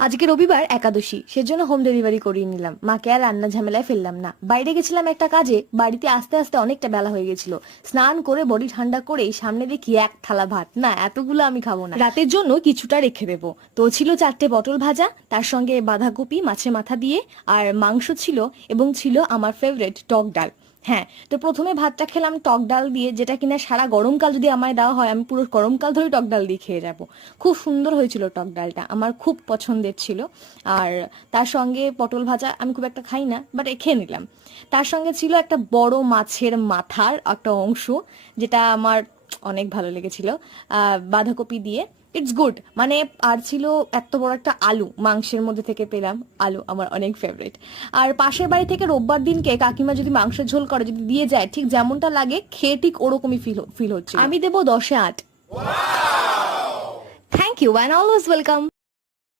আজকে রবিবার একাদশী, সেজন্য হোম ডেলিভারি করিয়ে নিলাম। মাকে আর রান্না ঝামেলায় ফেললাম না। বাইরে গেছিলাম একটা কাজে, বাড়িতে আসতে আসতে অনেকটা বেলা হয়ে গেছিল। স্নান করে বডি ঠান্ডা করেই সামনে দেখি এক থালা ভাত। না, এতগুলো আমি খাবো না, রাতের জন্য কিছুটা রেখে দেবো। তো ছিল 4টে পটল ভাজা, তার সঙ্গে বাঁধাকপি মাছের মাথা দিয়ে, আর মাংস ছিল, এবং ছিল আমার ফেভারিট টক ডাল। হ্যাঁ, তো প্রথমে ভাতটা খেলাম টক ডাল দিয়ে, যেটা কিনা সারা গরমকাল যদি আমায় দেওয়া হয় আমি পুরো গরমকাল ধরে টক ডাল দিয়ে খেয়ে যাব। খুব সুন্দর হয়েছিল টক ডালটা, আমার খুব পছন্দের ছিল। আর তার সঙ্গে পটল ভাজা আমি খুব একটা খাই না, বাট খেয়ে নিলাম। তার সঙ্গে ছিল একটা বড় মাছের মাথার একটা অংশ, যেটা আমার অনেক ভালো লেগেছিল, বাঁধাকপি দিয়ে। ইটস গুড মানে। আর ছিল এত বড় একটা আলু, মাংসের মধ্যে থেকে পেলাম আলু, আমার অনেক ফেভারিট। আর পাশের বাড়ি থেকে রোববার দিনকে কাকিমা যদি মাংসের ঝোল করে, যদি দিয়ে যায়, ঠিক যেমনটা লাগে খেয়ে ঠিক ওরকমই ফিল হচ্ছে। আমি দেবো 10-এ 8। Thank you and always welcome.